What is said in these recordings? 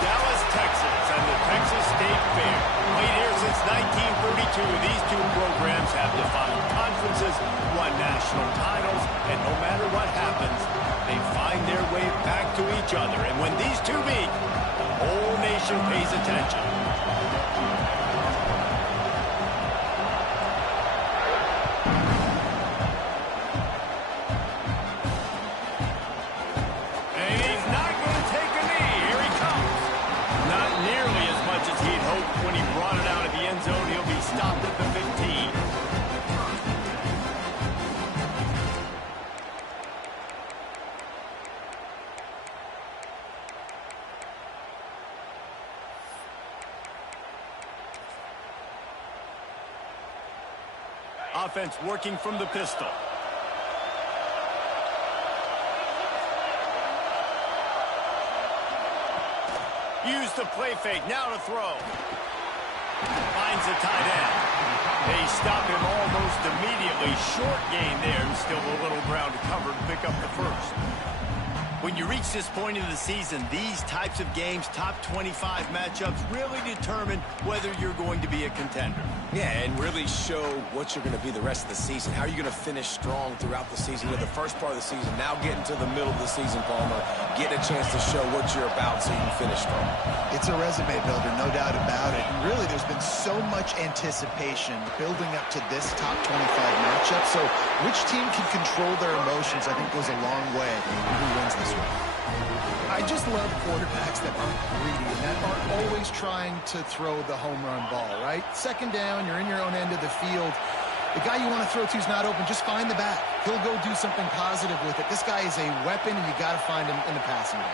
Dallas, Texas, and the Texas State Fair. Played here since 1932, these two programs have defined conferences, won national titles, and no matter what happens, they find their way back to each other. And when these two meet, the whole nation pays attention. When he brought it out of the end zone, he'll be stopped at the 15. Offense working from the pistol. Use the play fake, now to throw. Finds the tight end. They stop him almost immediately. Short gain there, and still a little ground to cover to pick up the first. When you reach this point in the season, these types of games, top 25 matchups, really determine whether you're going to be a contender. Yeah, and really show what you're going to be the rest of the season. How are you going to finish strong throughout the season? You know, the first part of the season, now getting to the middle of the season, Palmer, get a chance to show what you're about so you can finish strong. It's a resume builder, no doubt about it. And really, there's been so much anticipation building up to this top 25 matchup. So which team can control their emotions, I think, goes a long way in who wins this one. I just love quarterbacks that aren't greedy and that aren't always trying to throw the home run ball, right? Second down, you're in your own end of the field. The guy you want to throw to is not open. Just find the back. He'll go do something positive with it. This guy is a weapon, and you got to find him in the passing game.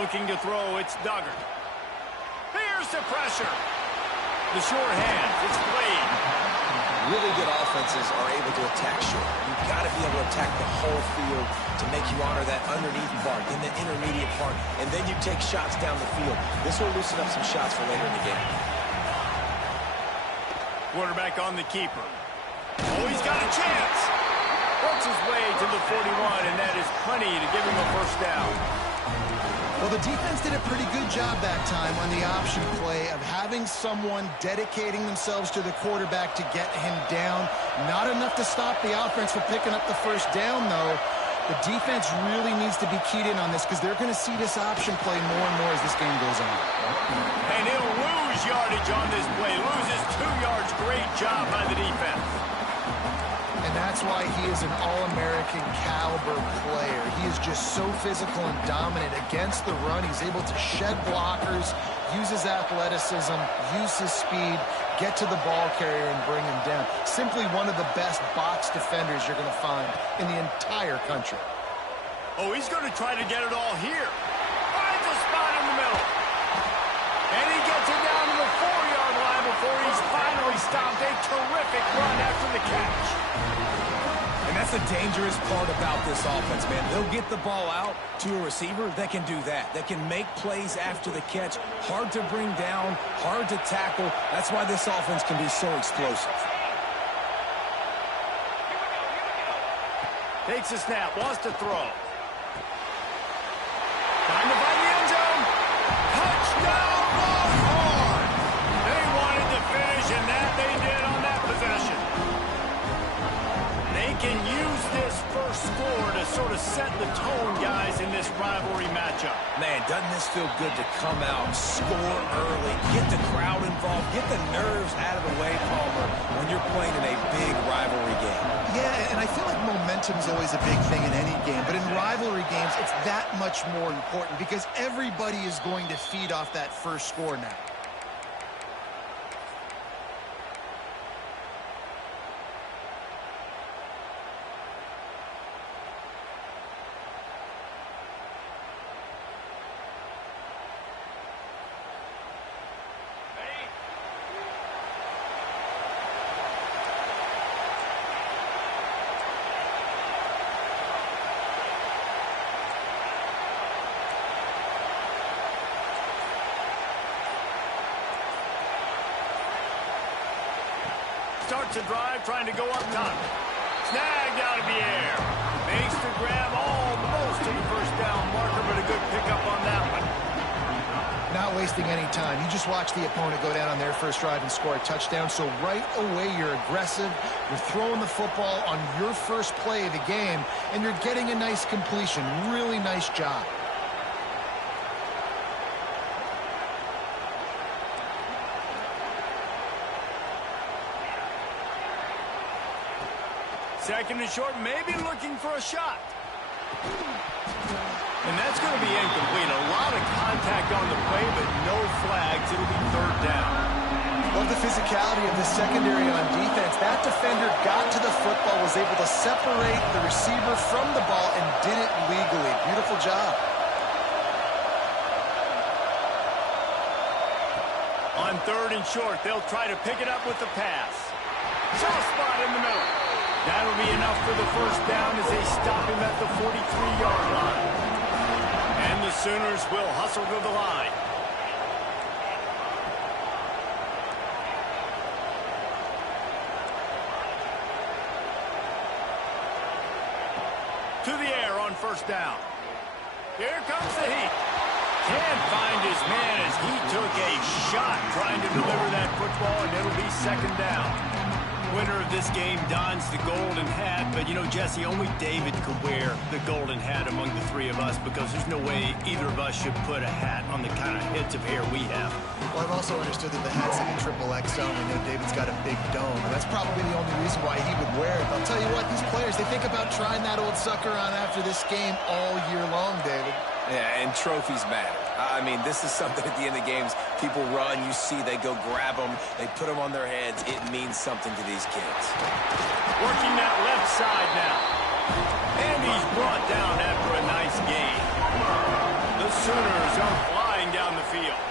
Looking to throw, it's Duggar. Here's the pressure. The short hand, it's Blade. Really good offenses are able to attack short. You've got to be able to attack the whole field to make you honor that underneath part, then the intermediate part, and then you take shots down the field. This will loosen up some shots for later in the game. Quarterback on the keeper. Oh, he's got a chance. Works his way to the 41, and that is plenty to give him a first down. Well, the defense did a pretty good job that time on the option play of having someone dedicating themselves to the quarterback to get him down. Not enough to stop the offense from picking up the first down, though. The defense really needs to be keyed in on this because they're going to see this option play more and more as this game goes on. And he'll lose yardage on this play. Loses 2 yards. Great job by the defense. And that's why he is an All-American caliber player. He is just so physical and dominant against the run. He's able to shed blockers, use his athleticism, use his speed, get to the ball carrier and bring him down. Simply one of the best box defenders you're going to find in the entire country. Oh, he's going to try to get it all here. Finds a spot in the middle. And he gets it down to the 4-yard line before he's finally stopped. A terrific run after the catch. And that's the dangerous part about this offense, man. They'll get the ball out to a receiver that can do that. That can make plays after the catch. Hard to bring down, hard to tackle. That's why this offense can be so explosive. Takes a snap, wants to throw. Time to find the end zone. Touchdown, Longhorn! They wanted to finish, and that they did on that possession. They can use this first score to sort of set the tone, guys, in this rivalry matchup. Man, doesn't this feel good to come out, score early, get the crowd involved, get the nerves out of the way, Palmer, when you're playing in a big rivalry game. Yeah, and I feel like momentum is always a big thing in any game, but in rivalry games, it's that much more important because everybody is going to feed off that first score now. starts a drive trying to go up top. Snagged out of the air. Makes the grab almost to the first down marker, but a good pickup on that one. Not wasting any time. You just watch the opponent go down on their first drive and score a touchdown. So right away, you're aggressive. You're throwing the football on your first play of the game, and you're getting a nice completion. Really nice job. Second and short, maybe looking for a shot. And that's going to be incomplete. A lot of contact on the play, but no flags. It'll be third down. Love the physicality of the secondary on defense. That defender got to the football, was able to separate the receiver from the ball, and did it legally. Beautiful job. On third and short, they'll try to pick it up with the pass. Soft spot in the middle. That'll be enough for the first down as they stop him at the 43-yard line. And the Sooners will hustle to the line. To the air on first down. Here comes the heat. Can't find his man as he took a shot trying to deliver that football, and it'll be second down. Winner of this game dons the golden hat, but, you know, Jesse, only David could wear the golden hat among the three of us because there's no way either of us should put a hat on the kind of heads of hair we have. Well, I've also understood that the hat's like a triple XL. We know David's got a big dome, and that's probably the only reason why he would wear it. But I'll tell you what, these players, they think about trying that old sucker on after this game all year long, David. Yeah, and trophies matter. I mean, this is something at the end of games. People run, you see, they go grab them, they put them on their heads. It means something to these kids. Working that left side now. And he's brought down after a nice gain. The Sooners are flying down the field.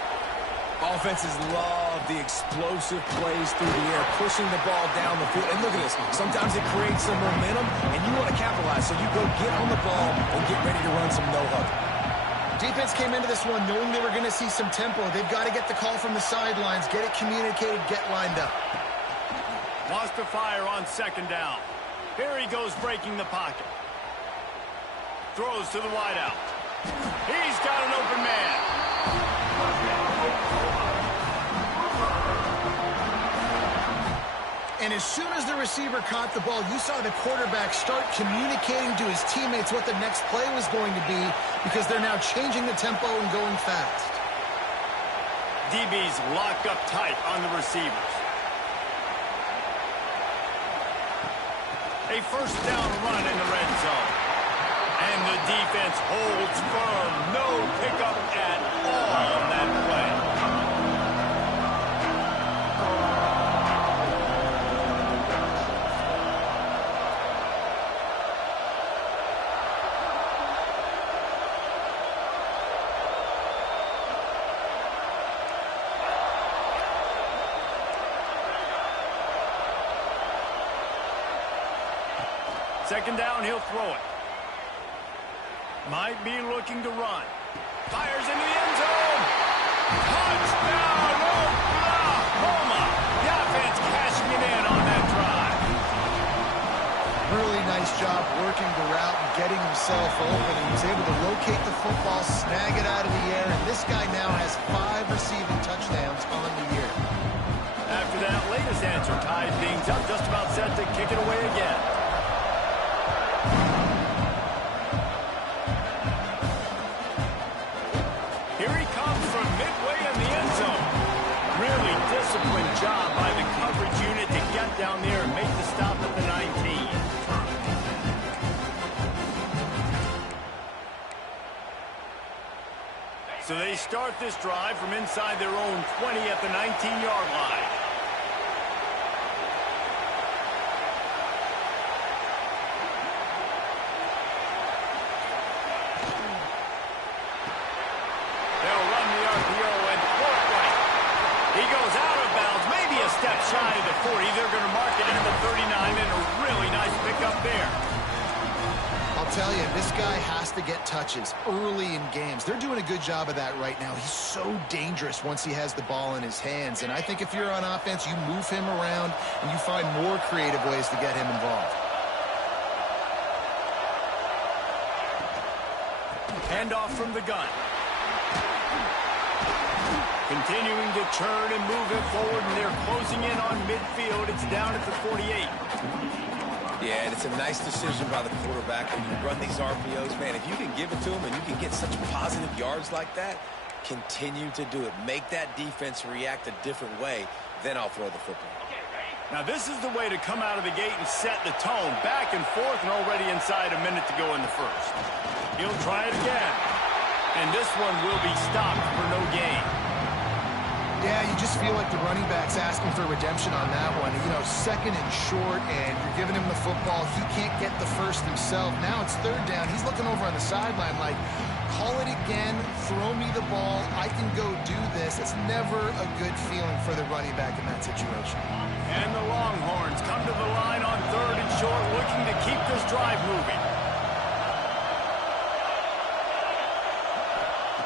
Offenses love the explosive plays through the air, pushing the ball down the field. And look at this. Sometimes it creates some momentum, and you want to capitalize. So you go get on the ball and get ready to run some no-huddle. Defense came into this one knowing they were going to see some tempo. They've got to get the call from the sidelines, get it communicated, get lined up. Wants to fire on second down. Here he goes breaking the pocket. Throws to the wideout. He's got an open man. And as soon as the receiver caught the ball, you saw the quarterback start communicating to his teammates what the next play was going to be because they're now changing the tempo and going fast. DB's locked up tight on the receivers. A first down run in the red zone. And the defense holds firm. No pickup at all on that play. Second down, he'll throw it. Might be looking to run. Fires into the end zone. Touchdown, Oklahoma. The offense cashing it in on that drive. Really nice job working the route and getting himself open. He was able to locate the football, snag it out of the air, and this guy now has 5 receiving touchdowns on the year. After that latest answer ties things up, just about set to kick it away again. Here he comes from midway in the end zone. Really disciplined job by the coverage unit to get down there and make the stop at the 19. So they start this drive from inside their own 20 at the 19-yard line. They'll run the RPO and throw it right. He goes out of bounds, maybe a step shy of the 40. They're going to mark it at the 39, and a really nice pickup there. I'll tell you, this guy has to get touches early in games. They're doing a good job of that right now. He's so dangerous once he has the ball in his hands. And I think if you're on offense, you move him around and you find more creative ways to get him involved. Handoff from the gun. Continuing to churn and move it forward, and they're closing in on midfield. It's down at the 48. Yeah, and it's a nice decision by the quarterback when you run these RPOs. Man, if you can give it to him and you can get such positive yards like that, continue to do it. Make that defense react a different way, then I'll throw the football. Now, this is the way to come out of the gate and set the tone. Back and forth and already inside a minute to go in the first. He'll try it again. And this one will be stopped for no gain. Yeah, you just feel like the running back's asking for redemption on that one. You know, second and short, and you're giving him the football. He can't get the first himself. Now it's third down. He's looking over on the sideline like, call it again, throw me the ball, I can go do this. It's never a good feeling for the running back in that situation. And the Longhorns come to the line on third and short, looking to keep this drive moving.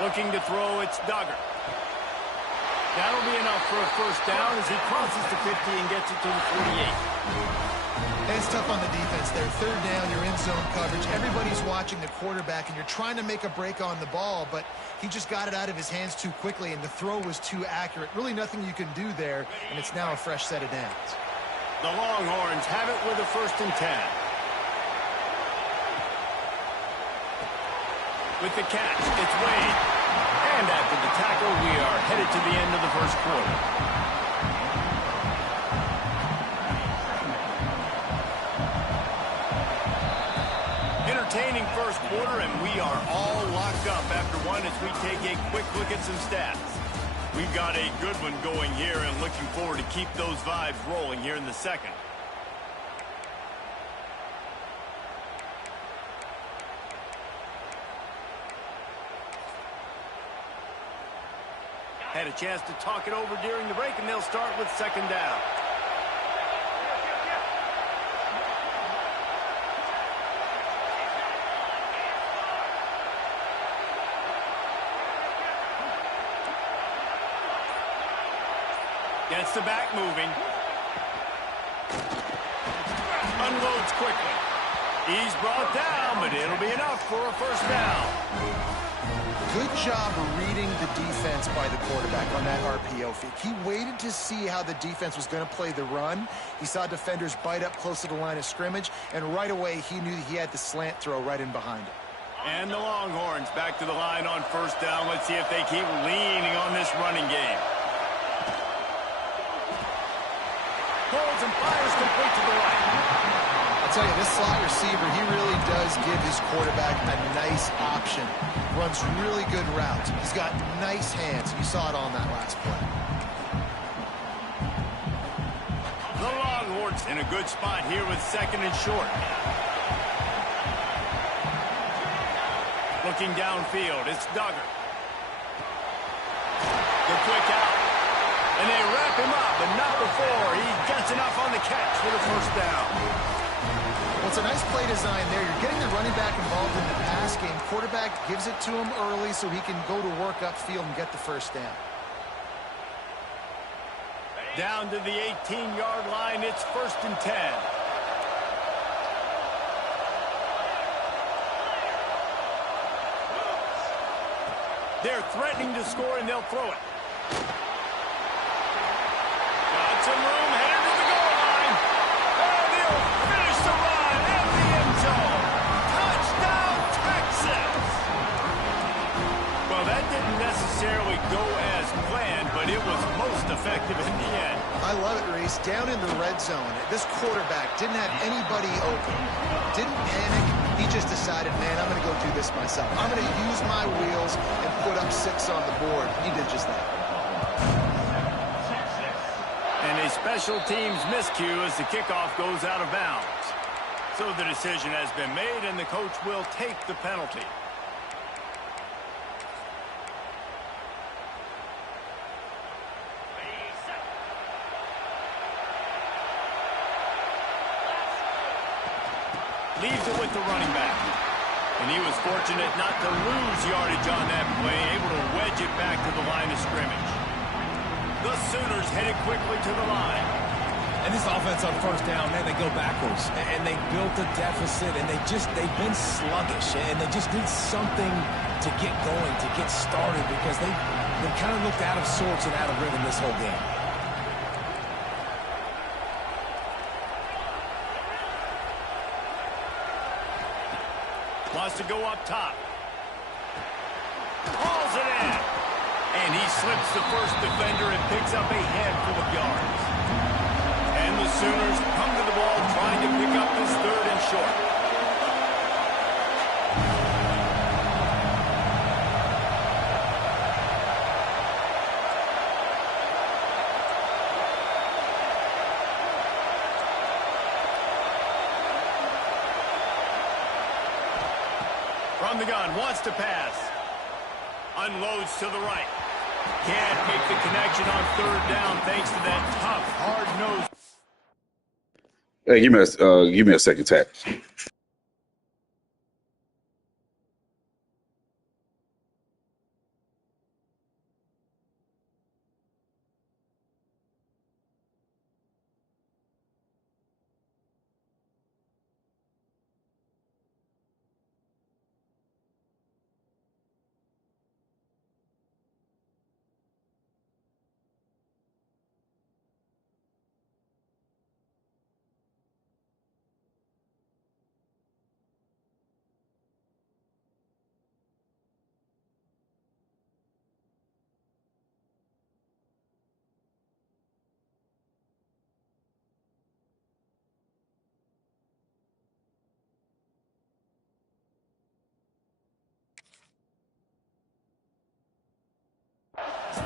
Looking to throw, it's Duggar. That'll be enough for a first down as he crosses the 50 and gets it to the 48. It's tough on the defense there. Third down, you're in zone coverage. Everybody's watching the quarterback, and you're trying to make a break on the ball, but he just got it out of his hands too quickly, and the throw was too accurate. Really nothing you can do there, and it's now a fresh set of downs. The Longhorns have it with a 1st and 10. With the catch, it's Wade. And after the tackle, we are headed to the end of the first quarter. Entertaining first quarter, and we are all locked up after one as we take a quick look at some stats. We've got a good one going here and looking forward to keep those vibes rolling here in the second. Had a chance to talk it over during the break, and they'll start with 2nd down. Gets the back moving. Unloads quickly. He's brought down, but it'll be enough for a first down. Good job reading the defense by the quarterback on that RPO fake. He waited to see how the defense was going to play the run. He saw defenders bite up close to the line of scrimmage, and right away he knew he had the slant throw right in behind him. And the Longhorns back to the line on 1st down. Let's see if they keep leaning on this running game. Holds and fires complete to the right. I'll tell you, this slot receiver, he really does give his quarterback a nice option. Runs really good routes. He's got nice hands. You saw it on that last play. The Longhorns in a good spot here with 2nd and short. Looking downfield, it's Duggar. The quick out. And they wrap him up, but not before he gets enough on the catch for the first down. Well, it's a nice play design there. You're getting the running back involved in the pass game. Quarterback gives it to him early so he can go to work upfield and get the first down. Down to the 18-yard line, it's 1st and 10. They're threatening to score, and they'll throw it. Got some room, headed to the goal line. And they'll finish the run at the end zone. Touchdown, Texas! Well, that didn't necessarily go as planned, but it was most effective in the end. I love it, Reese. Down in the red zone, this quarterback didn't have anybody open. Didn't panic. He just decided, man, I'm going to go do this myself. I'm going to use my wheels and put up 6 on the board. He did just that. And a special teams miscue as the kickoff goes out of bounds. So the decision has been made, and the coach will take the penalty. Leaves it with the running back. And he was fortunate not to lose yardage on that play, able to wedge it back to the line of scrimmage. The Sooners headed quickly to the line. And this offense on first down, man, they go backwards. And they built a deficit, and they've been sluggish. And they just need something to get going, to get started, because they kind of looked out of sorts and out of rhythm this whole game. Wants to go up top. Hauls it in. And he slips the first defender and picks up a handful of yards. And the Sooners come to the ball trying to pick up this 3rd and short. From the gun, wants to pass. Unloads to the right. Can't make the connection on 3rd down thanks to that tough, hard-nosed. Hey, give me a second tap.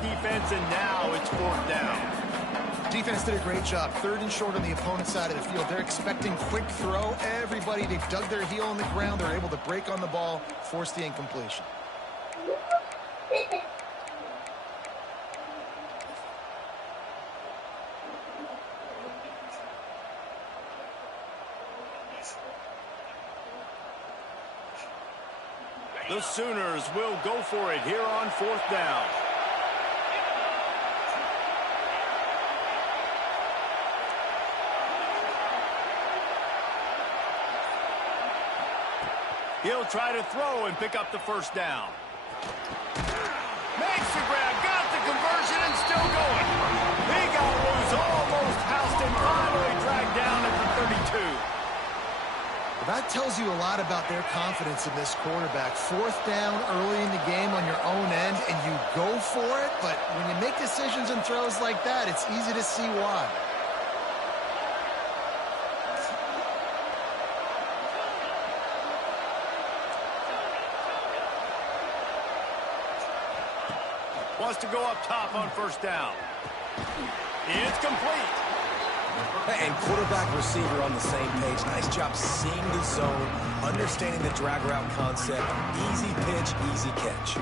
Defense, and now it's 4th down. Defense did a great job. 3rd and short on the opponent's side of the field. They're expecting quick throw. Everybody, they've dug their heel on the ground. They're able to break on the ball, force the incompletion. The Sooners will go for it here on 4th down. He'll try to throw and pick up the 1st down. Makes the grab, got the conversion, and still going. He got loose, almost housed, and finally dragged down at the 32. That tells you a lot about their confidence in this quarterback. 4th down early in the game on your own end, and you go for it, but when you make decisions and throws like that, it's easy to see why. Wants to go up top on 1st down. It's complete. And quarterback receiver on the same page. Nice job seeing the zone, understanding the drag route concept. Easy pitch, easy catch.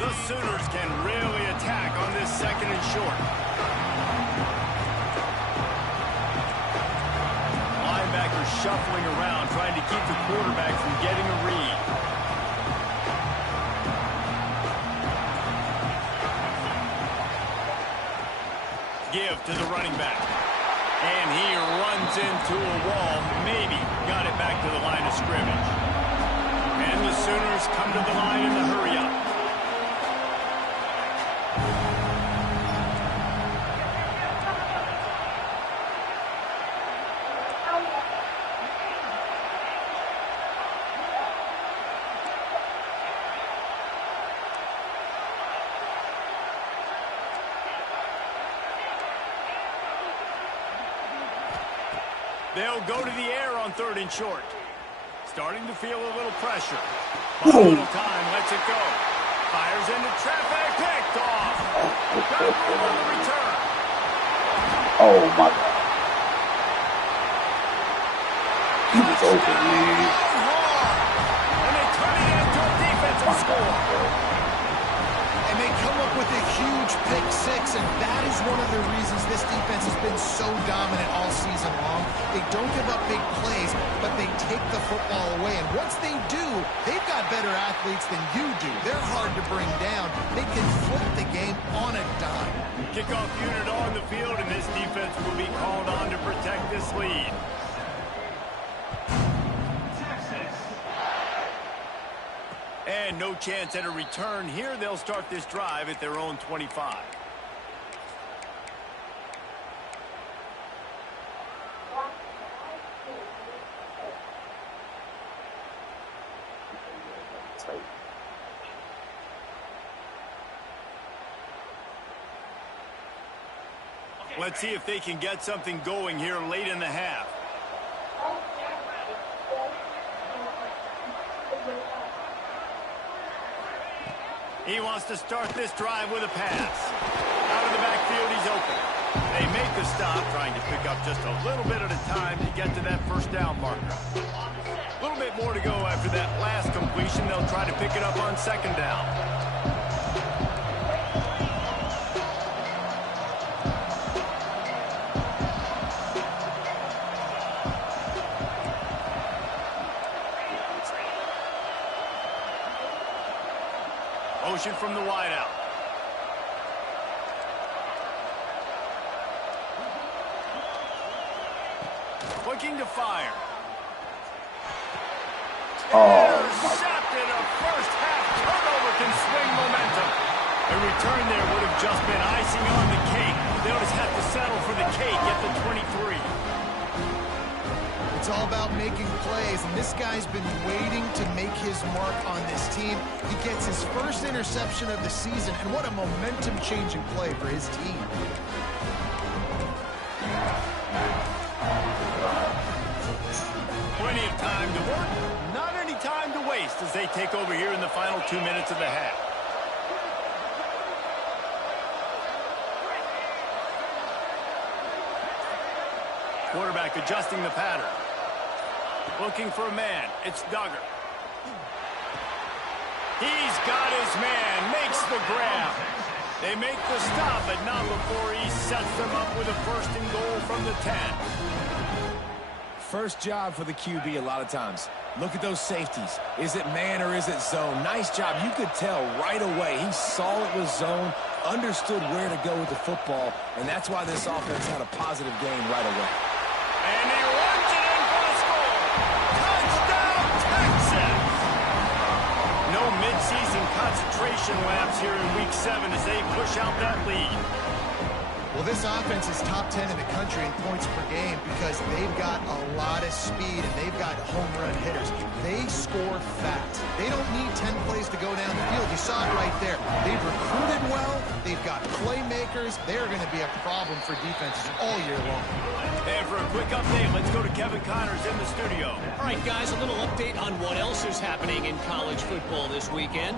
The Sooners can really attack on this 2nd and short. Linebackers shuffling around, trying to keep the quarterback from getting a read. Give to the running back. And he runs into a wall. Maybe got it back to the line of scrimmage. And the Sooners come to the line in the hurry up. They'll go to the air on 3rd and short. Starting to feel a little pressure. But a little time, lets it go. Fires into traffic, picked off. Got room on the return. Oh, my God. He was open, man. And they turn it into a defensive score. And they come up with a huge pick 6, and that is one of the reasons this defense has been so dominant all season long. They don't give up big plays, but they take the football away. And once they do, they've got better athletes than you do. They're hard to bring down. They can flip the game on a dime. Kickoff unit on the field, and this defense will be called on to protect this lead. And no chance at a return here. They'll start this drive at their own 25. Let's see if they can get something going here late in the half. He wants to start this drive with a pass. Out of the backfield, he's open. They make the stop, trying to pick up just a little bit at a time to get to that first down marker. A little bit more to go after that last completion. They'll try to pick it up on second down. Motion from the wideout. Looking to fire. Intercepted. A first half turnover can swing momentum. A return there would have just been icing on the cake. They'll just have to settle for the cake at the 23. It's all about making plays, and this guy's been waiting to make his mark on this team. He gets his first interception of the season, and what a momentum-changing play for his team. Plenty of time to work, not any time to waste as they take over here in the final 2 minutes of the half. Quarterback adjusting the pattern. Looking for a man. It's Duggar. He's got his man. Makes the grab. They make the stop, but not before he sets them up with a first and goal from the 10. First job for the QB a lot of times. Look at those safeties. Is it man or is it zone? Nice job. You could tell right away. He saw it was zone, understood where to go with the football, and that's why this offense had a positive game right away. And he runs it in for the score. Touchdown, Texas! No midseason concentration laps here in Week 7 as they push out that lead. Well, this offense is top 10 in the country in points per game because they've got a lot of speed and they've got home run hitters. They score fast. They don't need 10 plays to go down the field. You saw it right there. They've recruited well. They've got playmakers. They're going to be a problem for defenses all year long. And for a quick update, let's go to Kevin Connors in the studio. All right, guys, a little update on what else is happening in college football this weekend.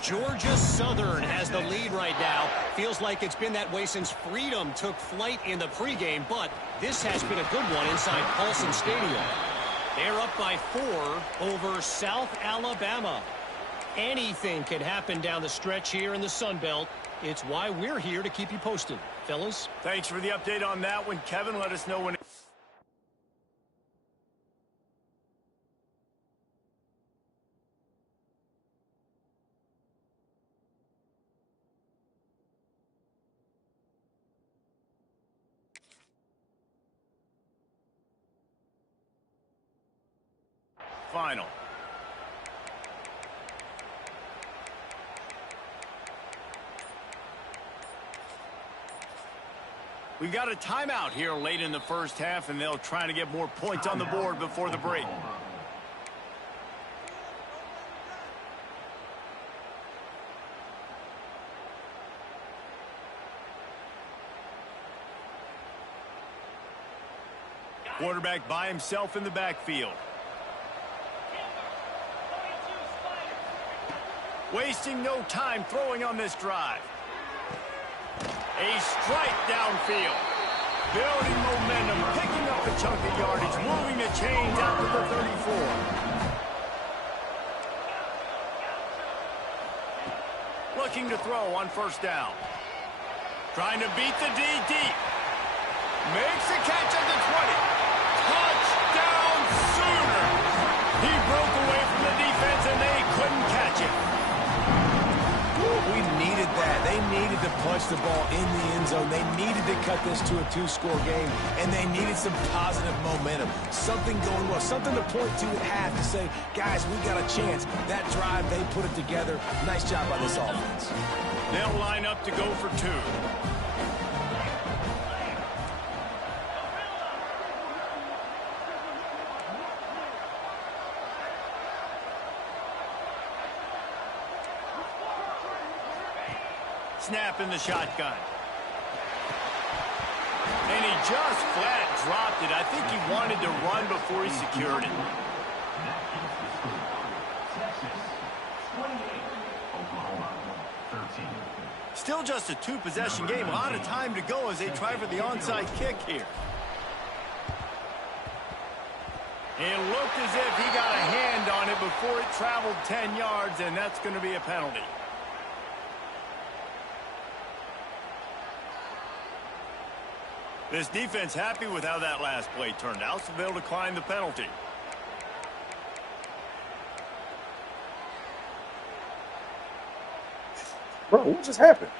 Georgia Southern has the lead right now. Feels like it's been that way since Freedom took flight in the pregame, but this has been a good one inside Paulson Stadium. They're up by 4 over South Alabama. Anything can happen down the stretch here in the Sun Belt. It's why we're here to keep you posted. Fellas? Thanks for the update on that one, Kevin. Let us know when... Final. We've got a timeout here late in the first half, and they'll try to get more points on the board before the break. Quarterback by himself in the backfield. Wasting no time throwing on this drive. A strike downfield. Building momentum, picking up a chunk of yardage, moving the chains out to the 34. Looking to throw on first down. Trying to beat the D deep. touch the ball in the end zone. They needed to cut this to a 2-score game, and they needed some positive momentum. Something going well, something to point to at half to say, guys, we got a chance. That drive, they put it together. Nice job by this offense. They'll line up to go for 2. Snap in the shotgun. And he just flat dropped it. I think he wanted to run before he secured it. Still just a 2-possession game. A lot of time to go as they try for the onside kick here. It looked as if he got a hand on it before it traveled 10 yards, and that's going to be a penalty. This defense happy with how that last play turned out, so they'll decline the penalty. Bro, what just happened?